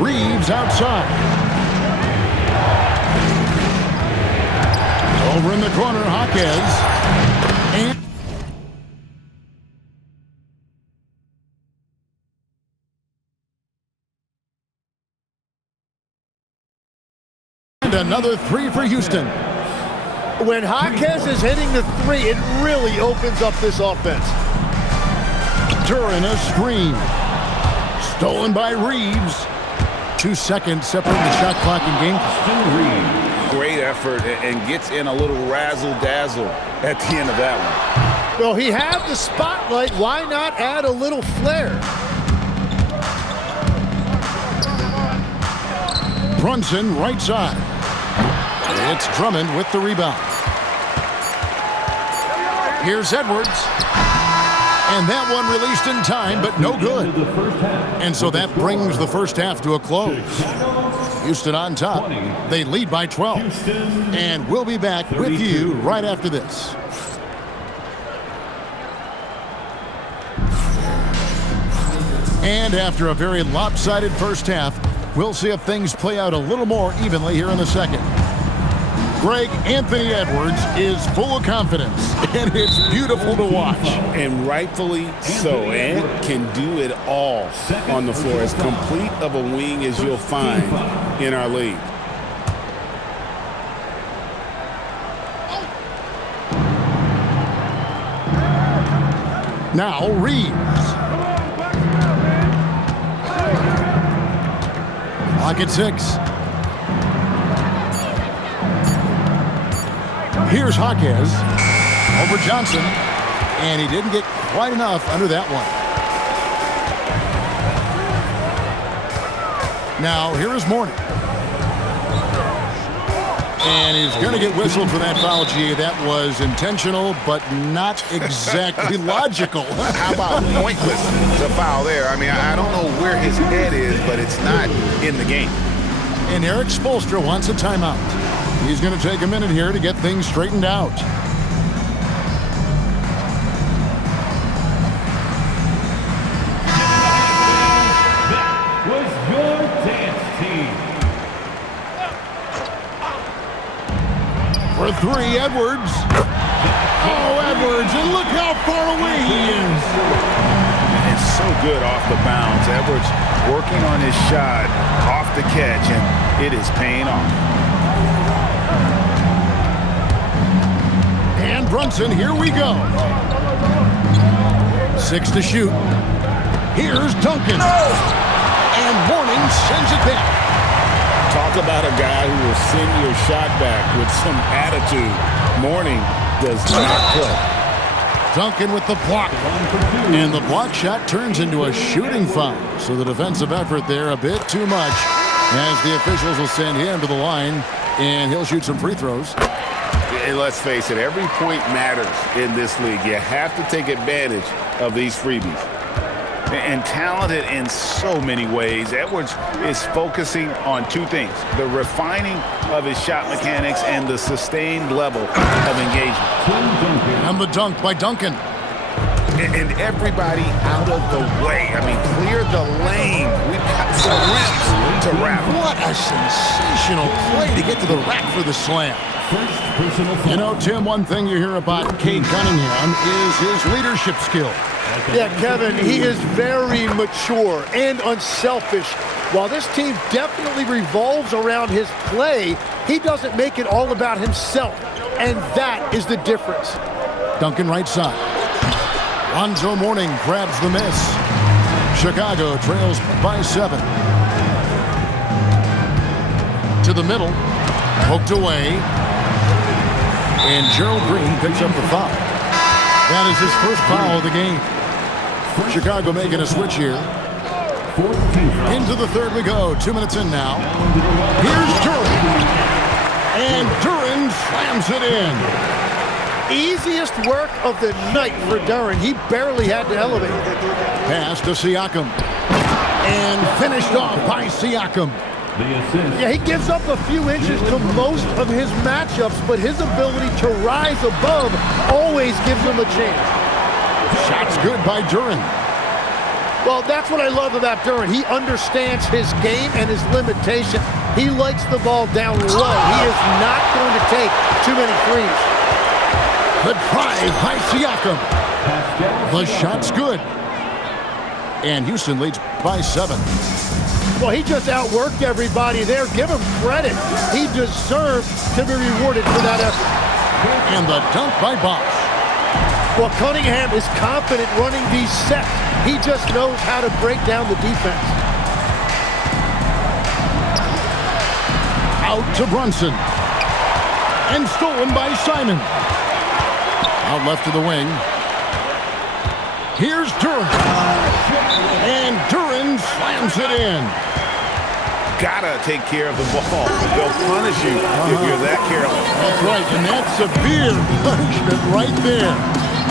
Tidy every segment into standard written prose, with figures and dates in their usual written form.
Reeves outside. Over in the corner, Jaquez. And another three for Houston. When Jaquez is hitting the three, it really opens up this offense. Duran a screen. Stolen by Reeves. 2 seconds separating the shot clock in game. Great effort and gets in a little razzle-dazzle at the end of that one. Well, he had the spotlight. Why not add a little flair? Brunson right side. It's Drummond with the rebound. Here's Edwards. And that one released in time, but no good. And so that brings the first half to a close. Houston on top. They lead by 12. And we'll be back with you right after this. And after a very lopsided first half, we'll see if things play out a little more evenly here in the second. Greg, Anthony Edwards is full of confidence, and it's beautiful to watch. And rightfully so, and can do it all on the floor. As complete of a wing as you'll find in our league. Now Reeves. Clock at 6. Here's Jaquez over Johnson, and he didn't get quite enough under that one. Now here is Mourning. And he's going to get whistled for that foul, G. That was intentional, but not exactly logical. How about pointless, the foul there? I mean, I don't know where his head is, but it's not in the game. And Eric Spoelstra wants a timeout. He's going to take a minute here to get things straightened out. That was your dance team. For 3, Edwards. Oh, Edwards, and look how far away he is. It's so good off the bounds. Edwards working on his shot off the catch, and it is paying off. And Brunson, here we go. 6 to shoot. Here's Duncan. And Mourning sends it back. Talk about a guy who will send your shot back with some attitude. Mourning does not play. Duncan with the block. And the block shot turns into a shooting foul. So the defensive effort there a bit too much, as the officials will send him to the line, and he'll shoot some free throws. And let's face it, every point matters in this league. You have to take advantage of these freebies. And talented in so many ways, Edwards is focusing on 2 things: the refining of his shot mechanics and the sustained level of engagement. And the dunk by Duncan. And everybody out of the way. I mean, clear the lane. We've got some rims to wrap. What a sensational play to get to the rack for the slam. You know, Tim, one thing you hear about Cade Cunningham is his leadership skill. Yeah, Kevin, he is very mature and unselfish. While this team definitely revolves around his play, he doesn't make it all about himself. And that is the difference. Duncan right side. Lonzo Mourning grabs the miss. Chicago trails by 7. To the middle. Poked away. And Gerald Green picks up the foul. That is his first foul of the game. Chicago making a switch here. Into the third we go. 2 minutes in now. Here's Duran. And Duran slams it in. Easiest work of the night for Duran. He barely had to elevate. Pass to Siakam. And finished off by Siakam. Yeah, he gives up a few inches to most of his matchups, but his ability to rise above always gives him a chance. Shot's good by Duran. Well, that's what I love about Duren. He understands his game and his limitation. He likes the ball down low. He is not going to take too many threes. The drive by Siakam. The shot's good. And Houston leads by 7. Well, he just outworked everybody there. Give him credit. He deserved to be rewarded for that effort. And the dunk by Bosch. Well, Cunningham is confident running these sets. He just knows how to break down the defense. Out to Brunson. And stolen by Simon. Out left to the wing. Here's Duren. And Duren slams it in. Gotta take care of the ball. They'll punish you if you're that careless. That's right, and that's severe punishment right there.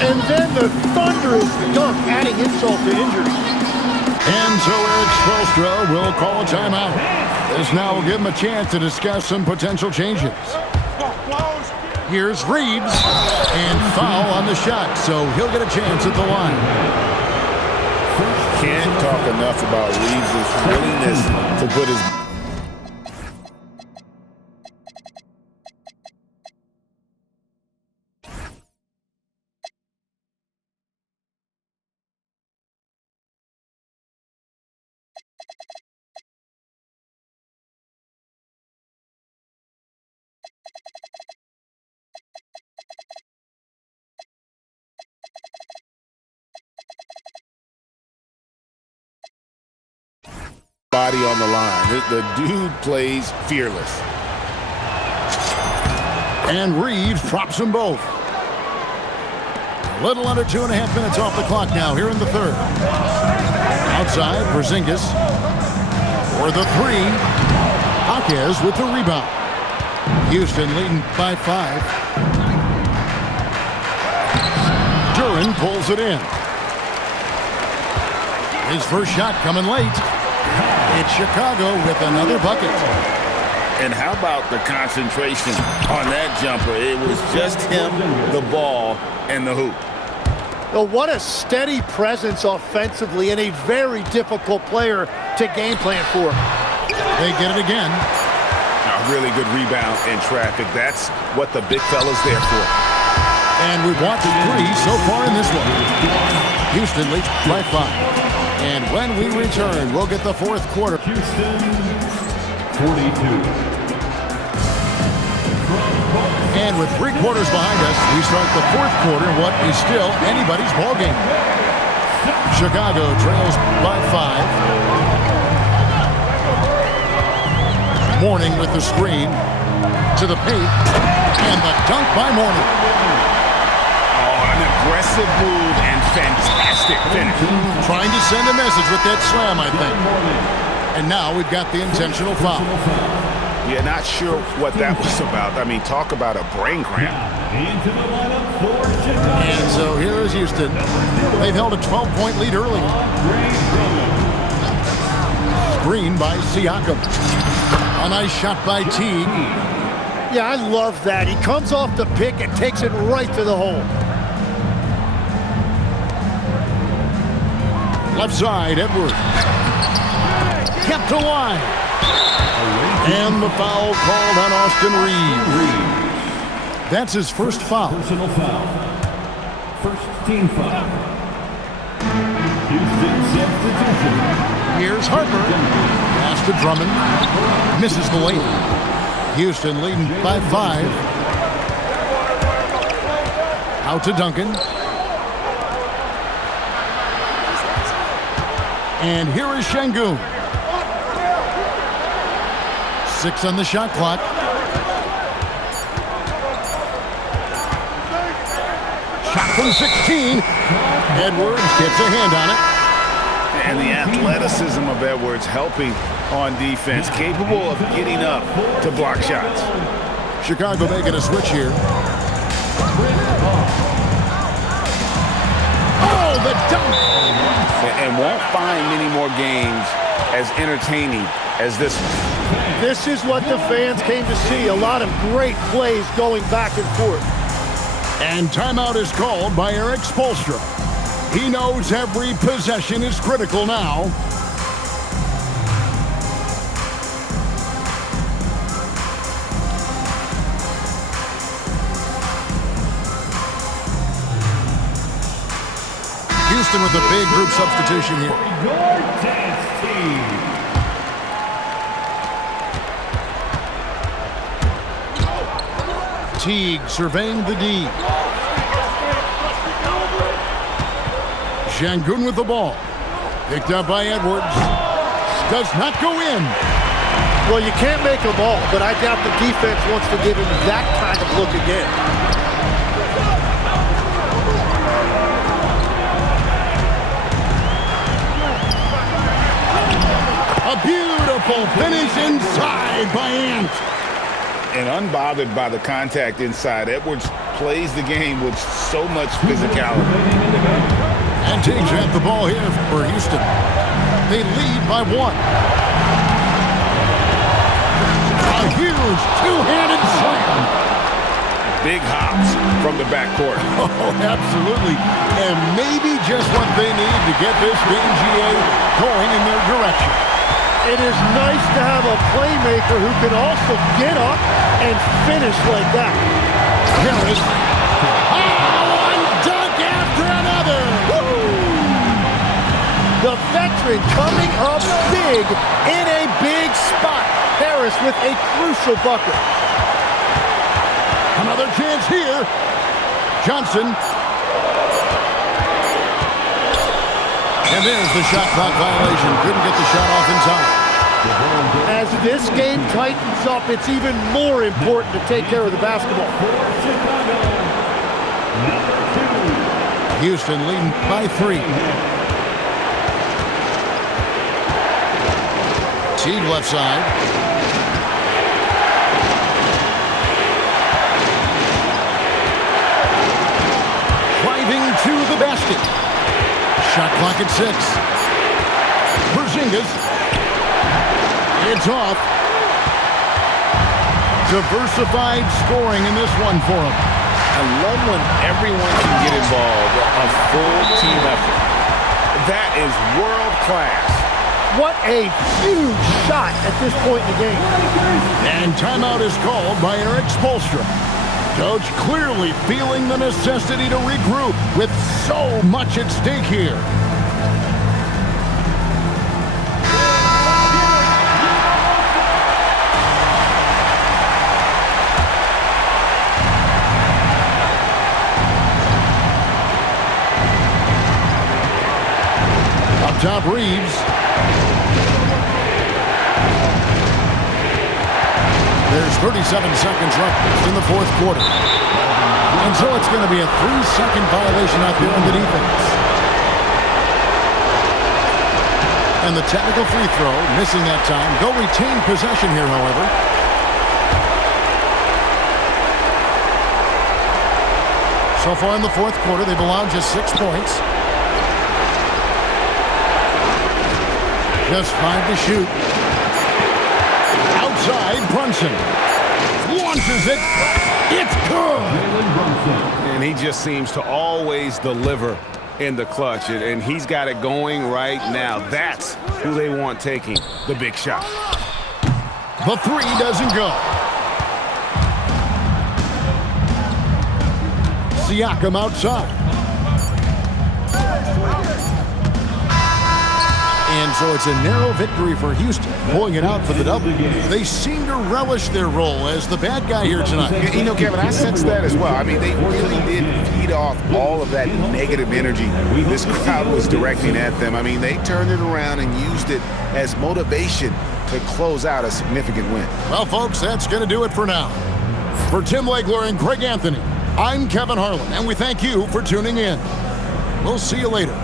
And then the thunderous dunk, adding insult to injury. And so Eric Spoelstra will call a timeout. This now will give him a chance to discuss some potential changes. Here's Reeves, and foul on the shot, so he'll get a chance at the line. Can't talk enough about Reeves' willingness to put his... body on the line. The dude plays fearless. And Reeves drops them both. A little under 2.5 minutes off the clock now here in the third. Outside, Porzingis for the 3. Jaquez with the rebound. Houston leading by 5. Duren pulls it in. His first shot coming late. It's Chicago with another bucket. And how about the concentration on that jumper? It was just him, the ball, and the hoop. Well, what a steady presence offensively and a very difficult player to game plan for. They get it again. A really good rebound in traffic. That's what the big fella's there for. And we've watched 3 so far in this one. Houston leads by 5. And when we return, we'll get the fourth quarter. Houston, 42. And with 3 quarters behind us, we start the fourth quarter, what is still anybody's ball game. Chicago trails by 5. Mourning with the screen to the paint, and the dunk by Mourning. Oh, an aggressive move and fantastic finish. Trying to send a message with that slam, I think. And now we've got the intentional foul. Yeah, not sure what that was about. I mean, talk about a brain cramp. Into the lineup for Chicago. And so here is Houston. They've held a 12-point lead early. Screen by Siakam. A nice shot by Teague. Yeah, I love that. He comes off the pick and takes it right to the hole. Left side, Edwards. Kept alive. And the foul called on Austin Reeves. That's his first foul. Personal foul. First team foul. Houston substitution. Here's Harper. Pass to Drummond. Misses the lane. Houston leading by 5. Out to Duncan. And here is Şengün. 6 on the shot clock. Shot from 16. Edwards gets a hand on it. And the athleticism of Edwards helping on defense, capable of getting up to block shots. Chicago making a switch here. Oh, the dunk! And won't find many more games as entertaining as this one. This is what the fans came to see. A lot of great plays going back and forth. And timeout is called by Eric Spoelstra. He knows every possession is critical now. Houston with a big group substitution here. Your dance team. Teague surveying the D. Şengün with the ball. Picked up by Edwards. Does not go in. Well, you can't make them all, but I doubt the defense wants to give him that kind of look again. A beautiful finish inside by Ant. And unbothered by the contact inside, Edwards plays the game with so much physicality. And Teague's at the ball here for Houston. They lead by 1. A huge two-handed slam. Big hops from the backcourt. Oh, absolutely. And maybe just what they need to get this game, GA, going in their direction. It is nice to have a playmaker who can also get up and finish like that. Harris. One dunk after another. Woo! The veteran coming up big in a big spot. Harris with a crucial bucket. Another chance here. Johnson. And there's the shot clock violation. Couldn't get the shot off in time. As this game tightens up, it's even more important to take care of the basketball. Houston leading by 3. Teague left side. Driving to the basket. Shot clock at 6. Porzingis. It's off. Diversified scoring in this one for him. I love when everyone can get involved, a full team effort. That is world class. What a huge shot at this point in the game. And timeout is called by Eric Spoelstra. Coach clearly feeling the necessity to regroup with so much at stake here. Top Reeves. There's 37 seconds left in the fourth quarter. And so it's going to be a 3-second violation out there on the defense. And the technical free throw, missing that time. They'll retain possession here, however. So far in the fourth quarter, they've allowed just 6 points. Just 5 to shoot. Outside, Brunson. Launches it. It's good. And he just seems to always deliver in the clutch. And he's got it going right now. That's who they want taking the big shot. The 3 doesn't go. Siakam outside. And so it's a narrow victory for Houston, pulling it out for the double. They seem to relish their role as the bad guy here tonight. You know, Kevin, I sense that as well. I mean, they really did feed off all of that negative energy this crowd was directing at them. I mean, they turned it around and used it as motivation to close out a significant win. Well, folks, that's going to do it for now. For Tim Legler and Greg Anthony, I'm Kevin Harlan, and we thank you for tuning in. We'll see you later.